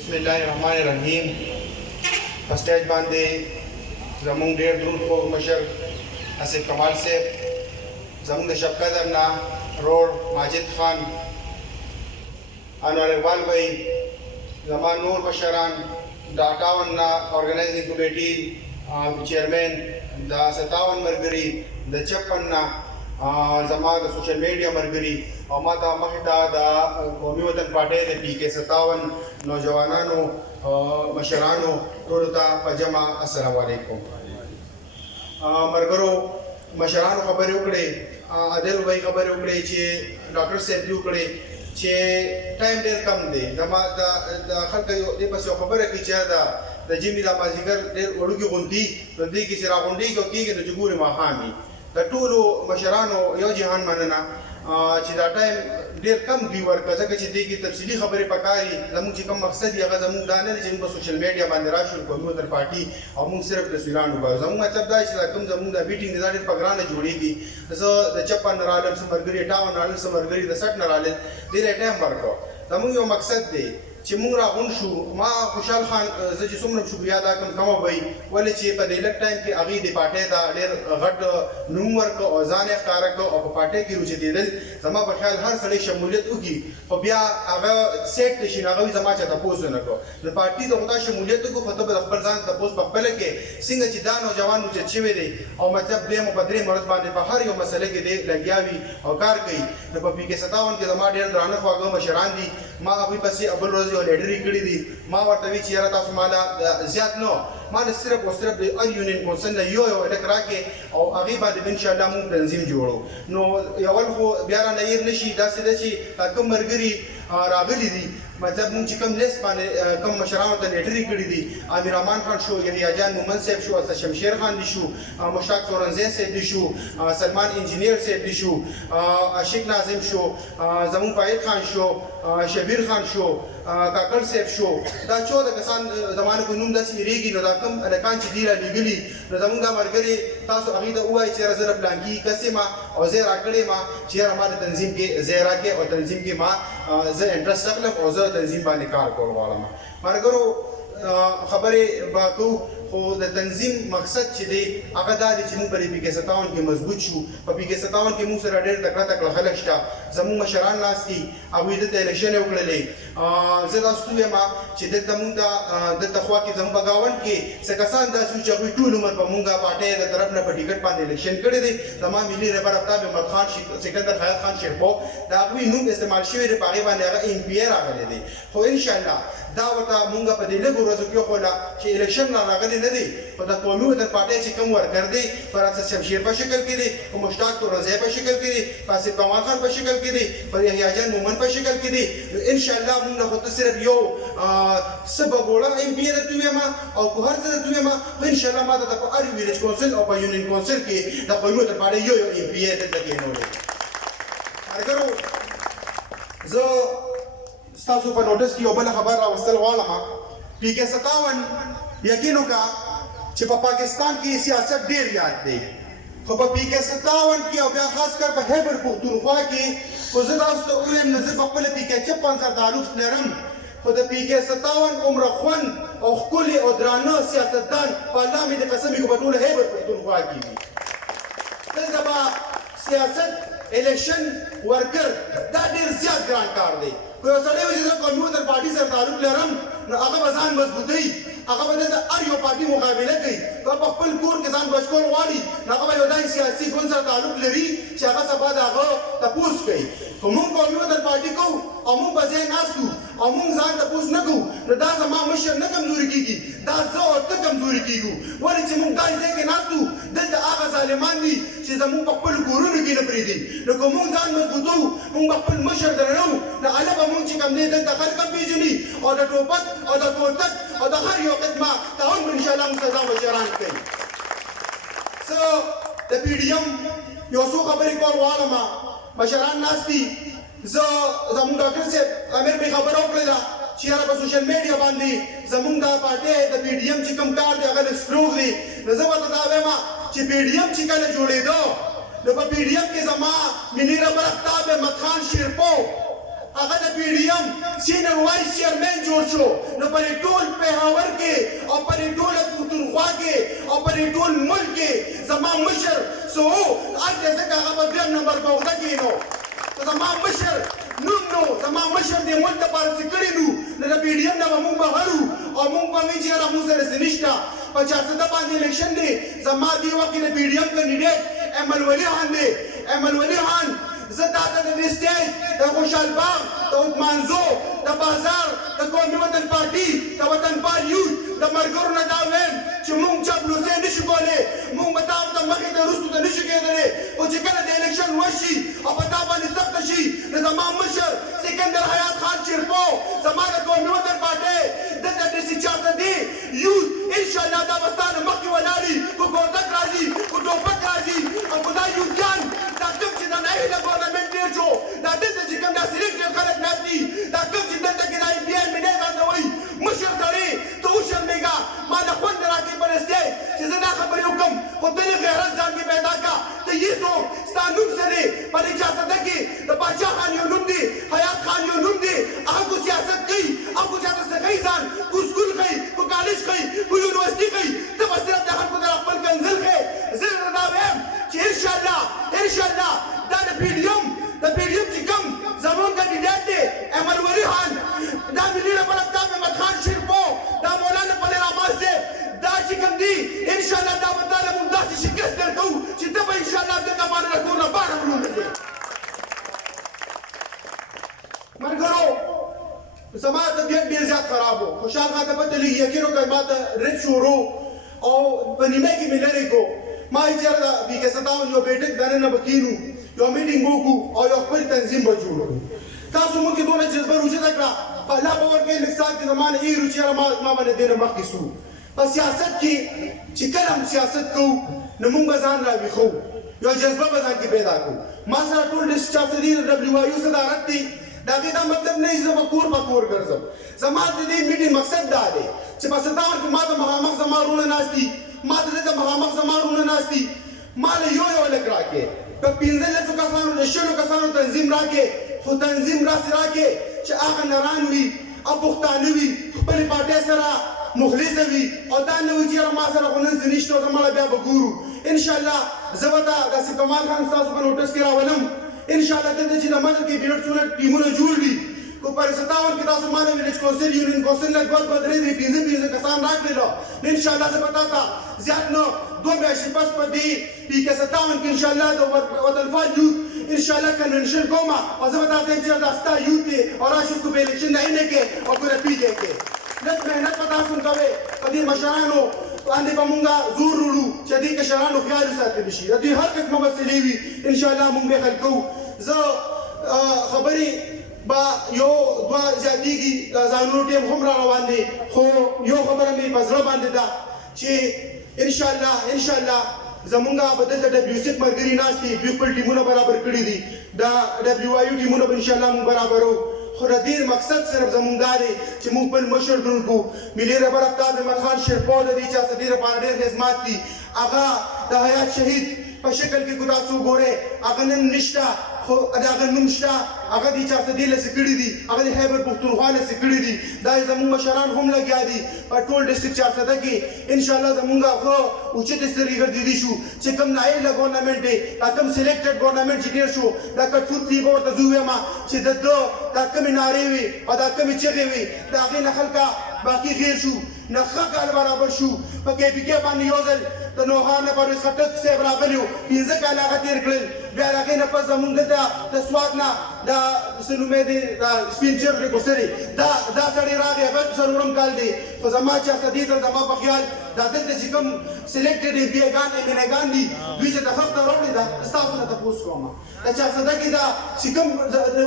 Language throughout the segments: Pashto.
बिस्मिल्लाहिर्रहमानिर्रहीम په سټیج باندې زمونږ ډېر دروند خو مشر اسف کمال صاحب، زمونږ د شب قدر نه روړ ماجد خان، انور اقبال بھائی، زما نور مشران د 58 نه ارګنایزینګ کمیټي چیرمن، د 57 ملګري، د 56 نه زما د سوشل میډیا ملګري، او ما ته مخې ته د قومي وطن پارټۍ د PK 57 نوجوانانو مشرانو ټولو ته په جمع السلام علیکم. ملګرو مشرانو خبرې وکړې، عادل بھائی خبرې وکړې چې ډاکټر صاحب دې وکړې چې ټایم ډېر کم دی. زما د خلکو دې پسې یو خبره کوي چې د جمعې د مازدیګر ډېر وړوکي غونډي نو دې کې چې راغونډېږي او کېږي نو چې ګورې ماښام وي. د ټولو مشرانو یو جهان مننه چې دا ټایم ډېر کم دی ورکړه، ځکه چې دې کې تفصیلي خبرې پکاري. زموږ چې کوم مقصد یې هغه زموږ دا نه دی چې موږ په سوشل میډیا باندې راشو قومي وطن پارټي او موږ صرف تصویران وبایو. زموږ مطلب دا چې دا کوم زموږ دا میټینګ دی دا ډېر په ګرانه جوړېږي. زه د 56 نه رالم، څه ملګري 58 رالم، څه ملګري د 60 نه رالل، ډېر ټایم ورکړو. زموږ یو مقصد دی چې موږ راغونډ شو. ما خوشحال خان زه چې څومره شکریا ادا کوم کمه وایي، ولې چې په دې لږ ټایم کې هغې د پارټۍ ته ډېر غټ نوم ورکړ او ځان یې ښکاره کړ او په پارټۍ کې روچتېدل. زما په خیال هر سړی شمولیت وکړي خو بیا هغه سیټ ته شي، هغه زما چا تپوس ونه کړو. د پارټي د خو شمولیت وکړو خو ته به د خپل ځان تپوس په خپله کې څنګه چې دا نوجوان روچت شوی دی او مطلب دی مو په درې مرض باندې په هر یو مسله کې دی لګیا وي او کار کوي. نو په PK 57 کې زما ډېر درانه خواږه مشران دي. ما هغوی پسې اول ورځ یو لیډري کړې دي. ما ورته وی چې یاره تاسو ماله زیات نه، ما نه صرف او صرف د هر یونین کونسل نه یو هلک راکړې او هغې باندې به انشاءالله مونږ تنظیم جوړو. نو یول خو بیا رانه هېر نه شي. داسې ده چې کوم ملګري راغلي دي، مطلب مونږ چې کوم لیست باندې کوم مشرانو ته لیټري کړي دي، امیر امان خان شو، یحیی جان مومن صاحب شو، اسد شمشیر خان دي شو، مشتاق تورنزی صاحب دي شو، سلمان انجینیر صاحب دي شو، عاشق ناظم شو، زمون فائد خان شو، شبیر خان شو، کاکړ صاحب شو. دا 14 کسان زمانه کو نوم داسې هېرېږي. نو دا کوم هلکان چې دي رالیږلي نو زمونږ دا ملګري تاسو هغې ته ووایئ چې یاره زه د پلانکي کس یم او زه یې راکړې ما چې یاره ما د تنظیم کې ځای راکړې او تنظیم کې ما زه انټرسټ اخلم او زه تنظیم باندې کار کول غواړم. ملګرو خبرې به کوو خو د تنظیم مقصد چې دی هغه دا دی چې موږ په PK 57 کې مضبوط شو. په PK 57 کې موږ سره ډېر تکړه تکړه خلک شته، زموږ مشران ناست دي، هغوی دلته الیکشن یې وکړلی. زه داسې ووایم چې دلته مونږ ته دلته خوا کې زموږ په ګاونډ کې څه کسان داسې وو چې هغوی ټول عمر په مونږ پارټۍ د طرف نه په ټکټ باندې الیکشن کړی دی. زما ملي رهبر آفتاب احمد خان، سکندر حیات خان شیرپو، د هغوی نوم استعمال شوی دی، په هغې باندې هغه MPA راغلی دی. خو انشاءالله دا ورته مونږ په دې لږو ورځو کې وښوله چې الیکشن را راغلی نه دی، خو د قومي وطن پارټۍ چې کوم ورکر دی پر اسد شمشیر په شکل کې دی، په مشتاق تورنزی په شکل کې دی، په اسف کمال خان په شکل کې دی، په یحیی جان مومن په شکل کې دی. نو انشاءالله مونږ نه خو ته صرف یو څه بګوړه MPA درته ووایم او که هر څه درته ووایم، خو انشاءالله ما ته په هر ویلیج کونسل او په یونین کونسل کې د قومي وطن پارټۍ یو MPA دلته کېنولی. ملګرو زه ستاسو په نوټس کې یو بله خبر راوستل غواړم. PK 57 یقین وکړه چې په پاکستان کې سیاست ډېر یاد دی، خو په PK 57 کې او بیا خاص کر په خیبر پښتونخوا کې خو زه تاسو ته ووایم نه زه په خپله PK 56 سره تعلق لرم، خو د PK 57 عمره خوند او ښکلي او درانه سیاستدان په الله مې د قسم وي په ټوله خیبر پښتونخوا کې وي. دلته به سیاست الیکشن ورکر دا ډېر زیات ګران کار دی. که یو سړی وایي چې زه قومي وطن پارټي سره تعلق لرم نو هغه به ځان مضبوطوي، هغه به دلته هر یو پارټي مقابله کوي. که په خپل کور کې ځان بچکول غواړي نو هغه به یو داسې سیاسي ګوند سره تعلق لري چې هغه سبا د هغه تپوس کوي. خو موږ قومي وطن پارټي کوو او موږ په ځای ناست یو او موږ ځان تپوس نه کوو نو دا زما مشر نه کمزوري کېږي، دا زه او ته کمزوري کېږو. ولې چې موږ داسې ځای کې ناست یو دلته هغه ظالمان دي چې زموږ په خپلو کورونو کې نه پرېږدي. نو که موږ ځان مضبوطوو، موږ به خپل مشر درنو نو هله به موږ چې کوم دی دلته خلک هم پېژني او د ټوپک او د تورتک او د هر یو قسمه تعاون به انشاءالله موږ سره دا مشران کوي. زه د PDM یو څو خبرې کول غواړم. مشران ناست دي. زه زموږ ډاکټر صاحب امیر مې خبره وکړې ده چې یاره په سوشل میډیا باندې زموږ دا پارټۍ د PDM چې کوم کار دی هغه سپروغ دی. نو زه ورته دا وایم چې PDM چې کله جوړېده نو په PDM کې زما ملي رهبر آفتاب احمد خان شیرپو، هغه د پی ډي ایم سینیئر وایس چیرمین جوړ شو نو په ټول پیښور کې او په ټول پښتونخوا کې او په ټول ملک کې زما مشر سو هلته ځکه هغه په دویم نمبر په عهده کې نو زما مشر نوم نو زما مشر دې ملک لپاره څه کړي نو د پی ډي ایم نه به موږ بهر وو او موږ به وایو چې یاره موږ سره څه نشته په چارسده باندې الیکشن دی زما دې وخت کې د پی ډي ایم کینډیډیټ احمد ولي خان دی احمد ولي خان زه تا ته د دې سټیج د خوشحال باغ د عثمانزو د بازار د قومي وطن پارټي د وطن پال یوث د ملګرو نه دا ویم چې موږ چاپلوسۍ نشو کولی موږ به تا ته مخې ته وروستو ته نشو کېدلی خو چې کله د الیکشن وشي او په تا باندې سخته شي د زما مشر سکندر حیات خان چیرپو زما د قومي وطن پارټۍ دلته ډسي چارسدي یوث انشاءالله دا به ستا نه مخکې ولاړي په ګوردک راځي په ټوپک راځي او په دا یوثیان دا کوم چې د ناهیله ګورنمنټ تېر شو دا دلته چې کوم دا سلیکټډ خلک ناست دي دا کوم چې دلته کې دا ایم پي ایل مینې ځان ته وایي مشر سړی ته وشرمېږه ما نه خوند راکړي په رسټۍ چې زه دا خبرې وکړم خو ته یې غیرت ځان کې پیدا کړه ته یې څوک ستا نوم څه دی په دې چارسده کې د باچا خان یو نوم دی حیات خان یو نوم دی هغه کو سیاست کوي هغه کو چاته څه کوي ځان کو سکول کوي کو کالج کوي کو یونیورسټي کوي ته به صرف د خلکو د خپل کنځل کوې زه دا وایم چې انشاءالله دا د پی ډي ایم چې کوم زمونږ کینډیډیټ دی احمد ولي خان دا ملي ربل افتاب احمد خان شیرپو دا مولانا پلیر عباس دی دا چې کوم دی انشاءالله دا به تاله موږ داسې شکست درکوو چې ته به انشاءالله دلته باندې له کور نه بهر وروځې ملګرو زما طبیعت ډېر زیات خراب و خوشحال خان ته پته لګي یقین وکړئ ما ته رد شروع او په نیمه کې مې لرې کړو ما یې چېرې د بي کې 57 یو بیټک دننه به کینو یو میټینګ وکړو او یو خپل تنظیم به جوړ کړو تاسو موږ کې دونه جذبه روجته کړه په الله به ورکوي لږ ساعت کې زما نه ایرو چې یاره ما باندې دې نه مخکې سو په سیاست کې چې کله هم سیاست کوو نو موږ به ځان راویښو یو جذبه به ځان کې پیدا کړو ما سره ټول ډسټرکټ چارسدي د ډبلیو آی یو صدارت دی دا کې دا مطلب نه چې زه به کور په کور ګرځم زما د دې میټینګ مقصد دا دی چې په 57 کې ما ته مخامخ زما وروڼه ناست دي ما ته دلته مخامخ زما وروڼه ناست دي ما له یو لږ راکړې په 15 کسانو د 20 کسانو تنظیم راکړې خو تنظیم راسې راکړې چې هغه نران وي او پښتانه وي خپلې پارټۍ سره مخلصه وي او دا نه وي چې یاره ما سره خو نن څه نشته او زما له بیا به ګورو انشاءالله زه به داسې کمال خان ستاسو په نوټس کې راولم انشاءالله دلته چې د مدل کې ډېر څونه ټیمونه جوړ دي کو پر 57 کې تاسو مانه ویلج کونسل یونین کونسل نه دوه درې 15 کسان راکړل انشاءالله زه به تاسو زیات نو 2 میاشتې پس په دې پی کې 57 کې انشاءالله د وطن فال یوث انشاءالله کنونشن کومه او زه به تاسو چې دا ستا یوث دی او راشي کو په الیکشن نه نه کې او ګره پیږي کې لږ مهنت به تاسو کوئ په دې مشرانو باندې به مونږ زور وړو چې دې کشرانو خیال وساتلی شي د دې هر قسمه مسلې وي انشاءالله مونږ به حل کوو زه خبرې با یو دوه زیاتېږي ځانونو ټیم هم را روان دی خو یو خبره مې په زړه باندې ده چې انشاءالله زمونږ به دلته ډبلیو سیک ملګري ناست دي دوی خپل ټیمونه برابر کړي دي د ډبلیو آی یو ټیمونه به انشاءالله مونږ برابرو خو د دې مقصد صرف زمونږ دا دی چې مونږ خپل مشر دروند کړو ملي رهبر افتاب احمد خان شیرپو د دې چارسدي لپاره ډېر خدمات دي هغه د حیات شهید په شکل کې تاسو ګورئ هغه نن نشته خو د هغه نوم شته هغه دې چارسدي له څه کړي دي هغه د خیبر پښتونخوا له څه کړي دي دا زموږ مشران هم لګیا دي په ټول ډسټرکټ چارسده کې انشاءالله زمونږ ښه اوچتې سترګې ګرځېدي شو چې کوم نایله ګورنمنټ دی دا کوم سلیکټډ ګورنمنټ چې تېر شو دا کټفوت لیګ ورته زه ووایم چې د ده دا کومې نارې وي او دا کومې چغې وي د هغې نه خلکه باقي غیر شو نه ښه کال برابر شو په کې پي کې باندې یو ځل د نوحان نه پرویز خټک صاحب راغلی و 15 کاله هغه تېر کړل بیا د هغې نه پس زمونږ دلته د سوات نه دا څه نوم یې دی سپین چرګ دی کوسري دا سړی راغی هغه څلورم کال دی خو زما چارسدي ته زما په خیال دا دلته چې کوم سلیکټډ ایم پي ګان ایم ان ګان دي دوی چې تخت ته راوړي دا ستاسو نه تپوس کوم د چارسده کې دا چې کوم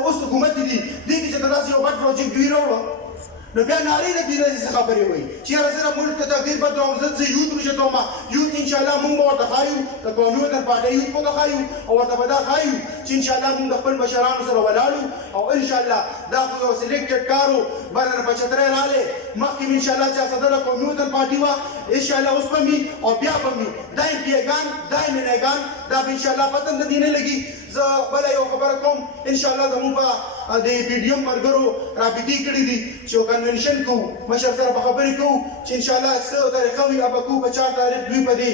اوس حکومت دي دې کې چې داسې یو غټ پروجیکټ دوی راوړو نو بیا نارې د دې څه خبرې وایي چې یاره زه د ملک ته تقدیر بدلوم زه یوث روژه کوم یوث انشاءالله مونږ به ورته ښایو د قومي وطن پارټۍ یوث به ورته ښایو او ورته به دا ښایو چې انشاءالله مونږ د خپل مشرانو سره ولاړو او انشاءالله دا خو یو سلیکټډ کار و بره نه په چتری راغلی مخکې مې انشاءالله چارسده د قومي وطن پارټي وه انشاءالله اوس به مې او بیا به مې دا ایم پي ګان دا ایم ان ګان دا به انشاءالله پته هم د دې نه لګي زه بله یو خبره کوم ان شاء الله زموږ به د پی ډي ایم ملګرو رابطې کړي دي چې یو کنونشن کوو مشر سره به خبرې کوو چې ان شاء الله څه طریقه وي به کوو په 4 تاریخ دوی په دې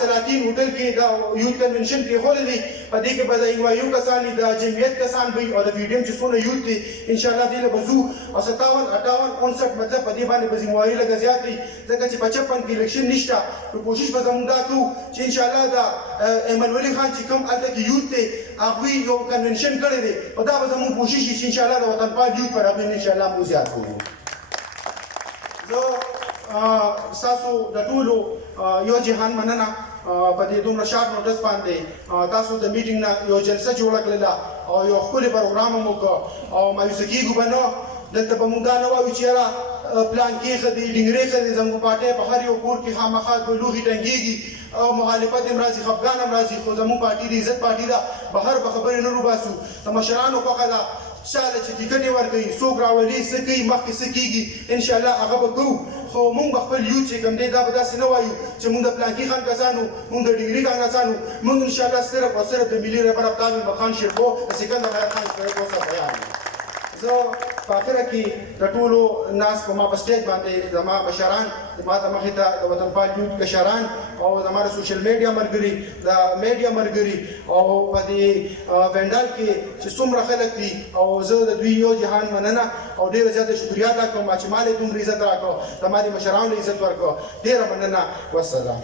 سلاطین هوټل کې د یوت کنونشن پرېښولی دی په دې کې به د انوایو کسان وي د جمعیت کسان وي او د پی ډي ایم چې څونه یوت دي ان شاء الله دې له به ځو او 57 58 59 مطلب په دې باندې به ذمواري لږه زیات وي ځکه چې په 56 کې الیکشن نشته نو کوشش به زموږ دا کوو چې ان شاء الله د ایمن ولي خان چې کوم هلته کې یوت دی هغوی یو کنونشن کړی دی او دا به زموږ کوشش وي چې ان شاء الله د وطنپال یوت پر هغوی ان شاء الله موږ زیات کوو زه ستاسو د ټولو یو جهان مننه په دې دومره شارټ نوټس باندې تاسو د میټینګ نه یو جلسه جوړه کړله او یو ښکلی پروګرام هم وکړه او مایوسه کېږو به نه دلته به موږ دا نه وایو چې یاره پلان کې ښه دی ډنګرې ښه دی زموږ پارټۍ په هر یو کور کې خامخا دوی لوښي ټنګېږي او مخالفت هم راځي خفګان هم راځي خو زموږ پارټي د عزت پارټي ده بهر به خبرې نه روباسو د مشرانو خوښه ده چاله چې ټیکټ یې ورکوي څوک راولي څه کوي مخکې څه کېږي انشاءالله هغه به کوو خو موږ به خپل یوت چې کوم دی دا به داسې نه وایو چې موږ د پلانکي خان کسانو موږ د ډنګري خان کسانو موږ انشاءالله صرف او صرف د ملي رهبر افغان خان شیرخو د سکندر حیات خان شیرخو سره بیان زه په اخره کې د ټولو ناس په ما په سټیج باندې زما مشران ما ته مخې ته د وطنپال یوت کشران او زما د سوشل میډیا ملګري د میډیا ملګري او په دې وینډال کې چې څومره خلک دي او زه د دوی یو جهان مننه او ډېره زیاته شکریا ادا کوم چې ما له دومره عزت راکړو زما د مشرانو عزت ورکړو ډېره مننه والسلام